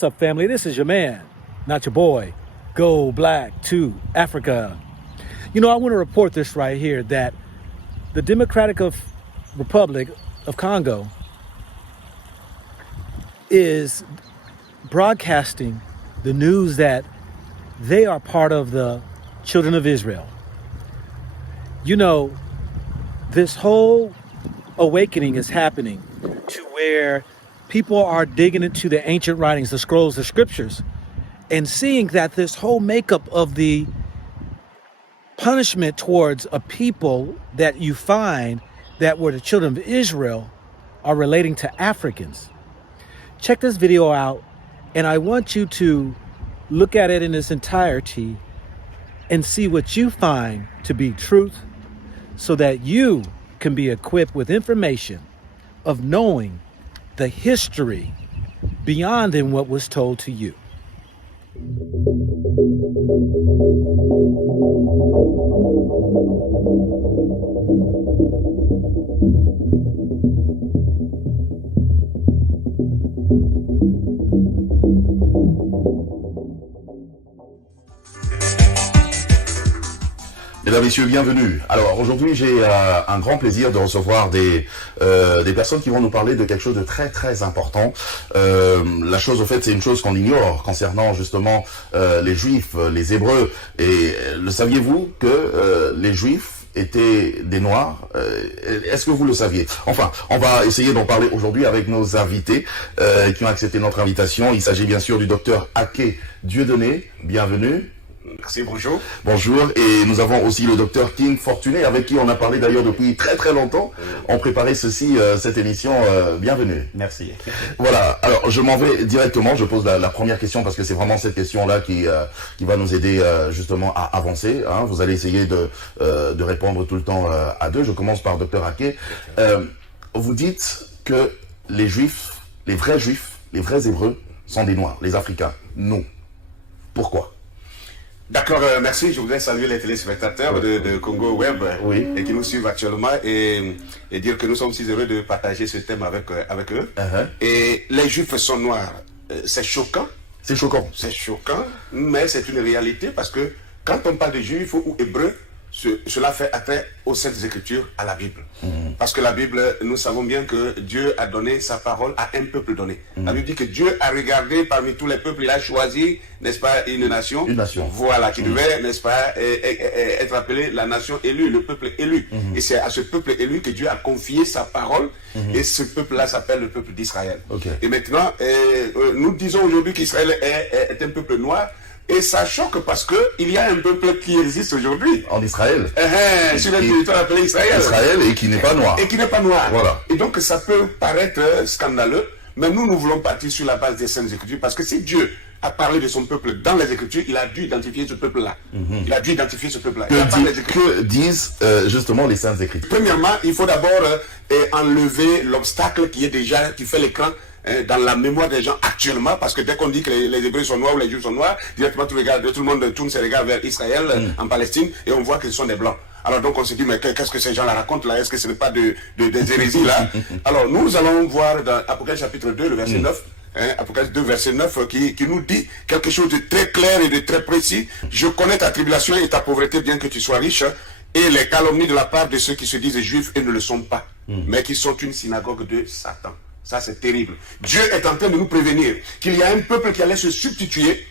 What's up, family? This is your man, not your boy, Go Black to Africa. You know, I want to report this right here that the Republic of Congo is broadcasting the news that they are part of the children of Israel. You know, this whole awakening is happening to where people are digging into the ancient writings, the scrolls, the scriptures, and seeing that this whole makeup of the punishment towards a people that you find that were the children of Israel are relating to Africans. Check this video out, and I want you to look at it in its entirety and see what you find to be truth so that you can be equipped with information of knowing the history beyond than what was told to you. Mesdames, Messieurs, bienvenue. Alors aujourd'hui, j'ai un grand plaisir de recevoir des personnes qui vont nous parler de quelque chose de très très important. La chose, au fait, c'est une chose qu'on ignore concernant justement les Juifs, les Hébreux. Et le saviez-vous que les Juifs étaient des Noirs? Est-ce que vous le saviez? Enfin, on va essayer d'en parler aujourd'hui avec nos invités qui ont accepté notre invitation. Il s'agit bien sûr du docteur Aké Dieudonné. Bienvenue. Merci, bonjour. Bonjour, et nous avons aussi le docteur King Fortuné, avec qui on a parlé d'ailleurs depuis très très longtemps. On préparait cette émission. Bienvenue. Merci. Voilà, alors je m'en vais directement, je pose la première question parce que c'est vraiment cette question-là qui va nous aider justement à avancer. Hein. Vous allez essayer de répondre tout le temps à deux. Je commence par docteur Aké. Vous dites que les Juifs, les vrais Hébreux sont des Noirs, les Africains. Nous. Pourquoi? D'accord, merci. Je voudrais saluer les téléspectateurs de Congo Web et qui nous suivent actuellement et dire que nous sommes si heureux de partager ce thème avec eux. Et les Juifs sont noirs. C'est choquant. C'est choquant. C'est choquant, mais c'est une réalité parce que quand on parle de Juifs ou Hébreux, cela fait attrait aux Saintes Écritures, à la Bible. Parce que la Bible, nous savons bien que Dieu a donné sa parole à un peuple donné. La Bible dit que Dieu a regardé parmi tous les peuples, il a choisi, n'est-ce pas, une nation. Une nation. Voilà, qui devait, n'est-ce pas, être appelée la nation élue, le peuple élu. Et c'est à ce peuple élu que Dieu a confié sa parole. Et ce peuple-là s'appelle le peuple d'Israël. Et maintenant, nous disons aujourd'hui qu'Israël est un peuple noir. Et ça choque parce qu'il y a un peuple qui existe aujourd'hui. En Israël. Sur le territoire appelé Israël. Israël et qui n'est pas noir. Et qui n'est pas noir. Voilà. Et donc ça peut paraître scandaleux, mais nous voulons partir sur la base des Saintes Écritures parce que si Dieu a parlé de son peuple dans les Écritures, il a dû identifier ce peuple-là. Il a dû identifier ce peuple-là. Que disent justement les Saintes Écritures? Premièrement, il faut d'abord enlever l'obstacle qui fait l'écran dans la mémoire des gens actuellement, parce que dès qu'on dit que les Hébreux sont noirs ou les Juifs sont noirs, directement tout le monde tourne ses regards vers Israël, en Palestine, et on voit que ce sont des Blancs. Alors donc on se dit, mais qu'est-ce que ces gens-là racontent là? Est-ce que ce n'est pas des hérésies là? Alors nous allons voir dans Apocalypse chapitre 2, le verset 9, Apocalypse 2, verset 9, qui nous dit quelque chose de très clair et de très précis. Je connais ta tribulation et ta pauvreté, bien que tu sois riche, et les calomnies de la part de ceux qui se disent juifs et ne le sont pas, mais qui sont une synagogue de Satan. Ça, c'est terrible. Dieu est en train de nous prévenir qu'il y a un peuple qui allait se substituer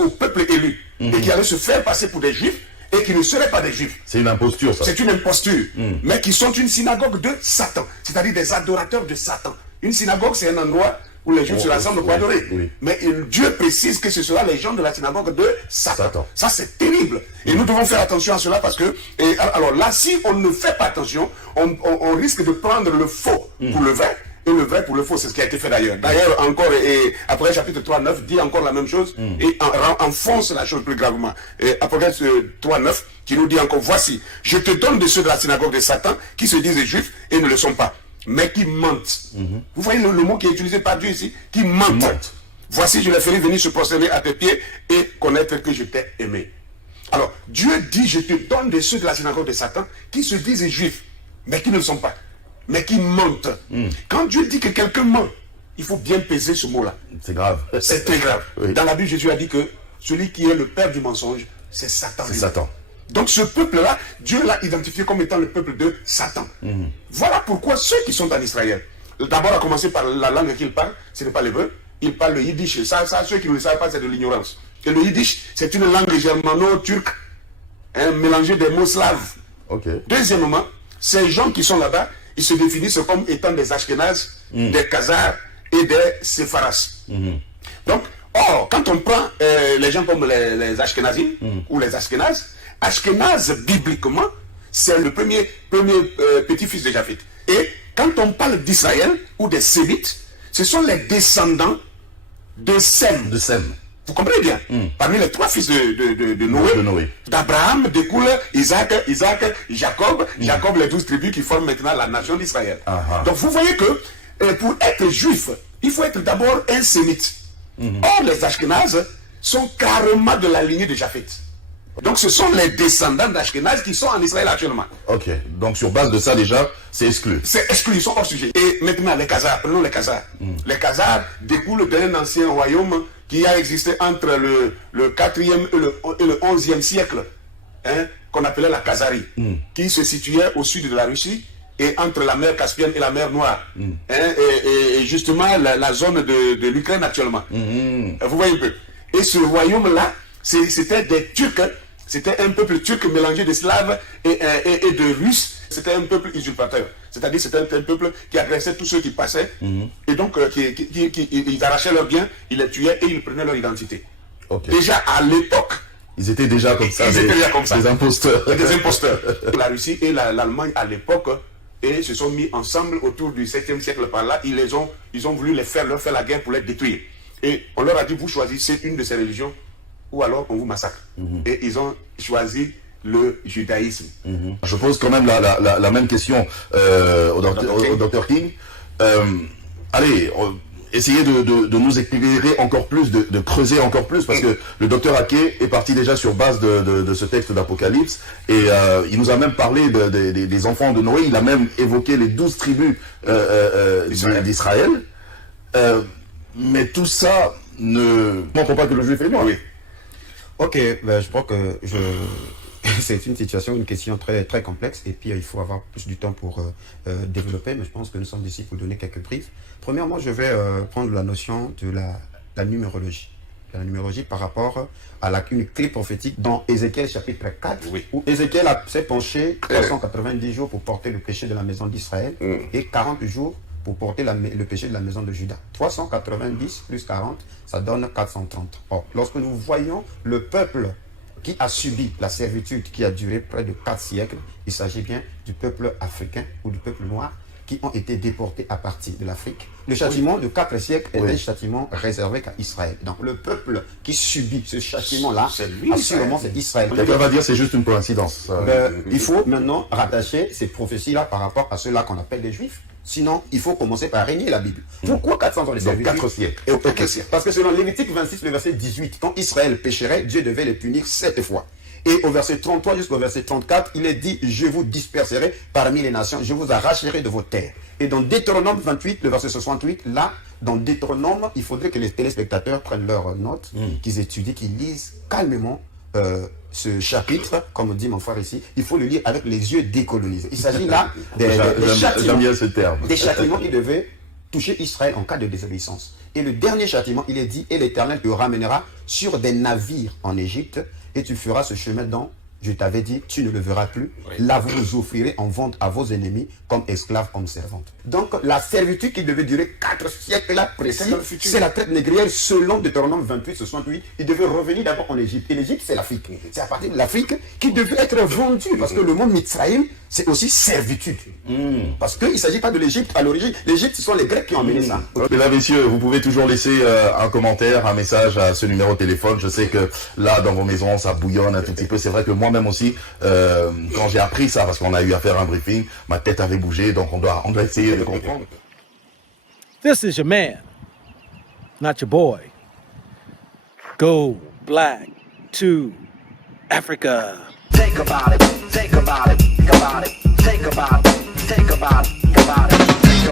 au peuple élu et qui allait se faire passer pour des Juifs et qui ne seraient pas des Juifs. C'est une imposture, ça. C'est une imposture, mais qui sont une synagogue de Satan, c'est-à-dire des adorateurs de Satan. Une synagogue, c'est un endroit où les Juifs se rassemblent pour adorer. Mais Dieu précise que ce sera les gens de la synagogue de Satan. Ça, c'est terrible. Et nous devons faire attention à cela parce que, alors là, si on ne fait pas attention, on risque de prendre le faux pour le vrai. Et le vrai pour le faux, c'est ce qui a été fait d'ailleurs. D'ailleurs, encore, et après chapitre 3, 9, dit encore la même chose et enfonce la chose plus gravement. Et Apocalypse 3, 9, qui nous dit encore, voici, je te donne de ceux de la synagogue de Satan qui se disent juifs et ne le sont pas, mais qui mentent. Vous voyez le mot qui est utilisé par Dieu ici, qui mentent. Voici, je les ferai venir se prosterner à tes pieds et connaître que je t'ai aimé. Alors, Dieu dit, je te donne de ceux de la synagogue de Satan qui se disent juifs, mais qui ne le sont pas, mais qui mentent. Quand Dieu dit que quelqu'un ment, il faut bien peser ce mot-là. C'est grave. C'est très grave. Oui. Dans la Bible, Jésus a dit que celui qui est le père du mensonge, c'est Satan. C'est Satan. Donc ce peuple-là, Dieu l'a identifié comme étant le peuple de Satan. Voilà pourquoi ceux qui sont en Israël, d'abord à commencer par la langue qu'ils parlent, ce n'est pas l'hébreu, ils parlent le yiddish. Ça, ceux qui ne le savent pas, c'est de l'ignorance. Et le yiddish, c'est une langue germano-turque, mélangée des mots slaves. Ok. Deuxièmement, ces gens qui sont là-bas, ils se définissent comme étant des Ashkénazes, des Khazars et des Sepharas. Donc, quand on prend les gens comme les Ashkénazim ou les Ashkénazes, Ashkénaz, bibliquement, c'est le premier petit-fils de Japheth. Et quand on parle d'Israël ou des Sémites, ce sont les descendants de Sem. De Sem. Vous comprenez bien? Parmi les trois fils de Noé, d'Abraham découle Isaac, Jacob, les 12 tribus qui forment maintenant la nation d'Israël. Donc vous voyez que pour être juif, il faut être d'abord un sémite. Or, les Ashkénazes sont carrément de la lignée de Japheth. Donc ce sont les descendants d'Ashkénaz qui sont en Israël actuellement. Ok, donc sur base de ça déjà, c'est exclu. C'est exclu, ils sont hors sujet. Et maintenant les Khazars, prenons les Khazars. Les Khazars découlent d'un ancien royaume qui a existé entre le 4e et le 11e siècle, qu'on appelait la Khazarie, qui se situait au sud de la Russie et entre la mer Caspienne et la mer Noire. Et justement la zone de l'Ukraine actuellement. Vous voyez un peu. Et ce royaume-là, c'était des Turcs, c'était un peuple turc mélangé de Slaves et de Russes. C'était un peuple usurpateur. C'est-à-dire c'était un peuple qui agressait tous ceux qui passaient. Et donc, ils arrachaient leurs biens, ils les tuaient et ils prenaient leur identité. Okay. Déjà à l'époque, ils étaient déjà comme ça. Des imposteurs. Des imposteurs. La Russie et l'Allemagne à l'époque et se sont mis ensemble autour du 7e siècle par là. Ils ont voulu leur faire la guerre pour les détruire. Et on leur a dit, vous choisissez une de ces religions ou alors on vous massacre. Et ils ont choisi le judaïsme. Je pose quand même la même question au docteur King. Allez, essayez de nous éclairer encore plus, de creuser encore plus, parce que le docteur Ake est parti déjà sur base de ce texte d'Apocalypse, et il nous a même parlé des enfants de Noé, il a même évoqué les 12 tribus d'Israël. Mais tout ça ne montre pas que le juif est noir. Oui. Ok, ben, je crois que c'est une situation, une question très, très complexe et puis il faut avoir plus du temps pour développer, mais je pense que nous sommes ici pour donner quelques briefs. Premièrement, je vais prendre la notion de la numérologie. La numérologie par rapport à une clé prophétique dans Ézéchiel chapitre 4, où Ézéchiel s'est penché 390 jours pour porter le péché de la maison d'Israël et 40 jours pour porter le péché de la maison de Juda. 390 plus 40, ça donne 430. Or, lorsque nous voyons le peuple qui a subi la servitude qui a duré près de 4 siècles, il s'agit bien du peuple africain ou du peuple noir qui ont été déportés à partir de l'Afrique. Le châtiment de 4 siècles est un châtiment réservé qu'à Israël. Donc le peuple qui subit ce châtiment-là, assurément c'est Israël. Quelqu'un va dire c'est juste une coïncidence. Il faut maintenant rattacher ces prophéties-là par rapport à ceux-là qu'on appelle les Juifs. Sinon, il faut commencer par régner la Bible. Pourquoi 400 ans de servitude? 4 siècles. Parce que selon Lévitique 26, le verset 18, quand Israël pécherait, Dieu devait les punir 7 fois. Et au verset 33 jusqu'au verset 34, il est dit, je vous disperserai parmi les nations, je vous arracherai de vos terres. Et dans Deutéronome 28, le verset 68, là, dans Deutéronome, il faudrait que les téléspectateurs prennent leurs notes, qu'ils étudient, qu'ils lisent calmement ce chapitre, comme dit mon frère ici, il faut le lire avec les yeux décolonisés. Il s'agit là des châtiments qui devaient toucher Israël en cas de désobéissance. Et le dernier châtiment, il est dit, et l'Éternel te ramènera sur des navires en Égypte, et tu feras ce chemin dont je t'avais dit, tu ne le verras plus. Là, vous vous offrirez en vente à vos ennemis comme esclaves, comme servantes. Donc, la servitude qui devait durer 4 siècles là précis, c'est la traite négrière selon Deutéronome 28, 68. Il devait revenir d'abord en Égypte. Et l'Égypte, c'est l'Afrique. C'est à partir de l'Afrique qu'il devait être vendu. Parce que le mot Mitzraïm, c'est aussi servitude. Parce qu'il ne s'agit pas de l'Égypte à l'origine. L'Égypte, ce sont les Grecs qui ont amené ça. Mesdames, messieurs, vous pouvez toujours laisser un commentaire, un message à ce numéro de téléphone. Je sais que là, dans vos maisons, ça bouillonne un tout petit peu. C'est vrai que moi-même aussi, quand j'ai appris ça, parce qu'on a eu à faire un briefing, ma tête avait bougé, donc on doit essayer de comprendre. This is your man, not your boy. Go black to Africa. Think about it, think about it, think about it, think about it, think about it, think about it.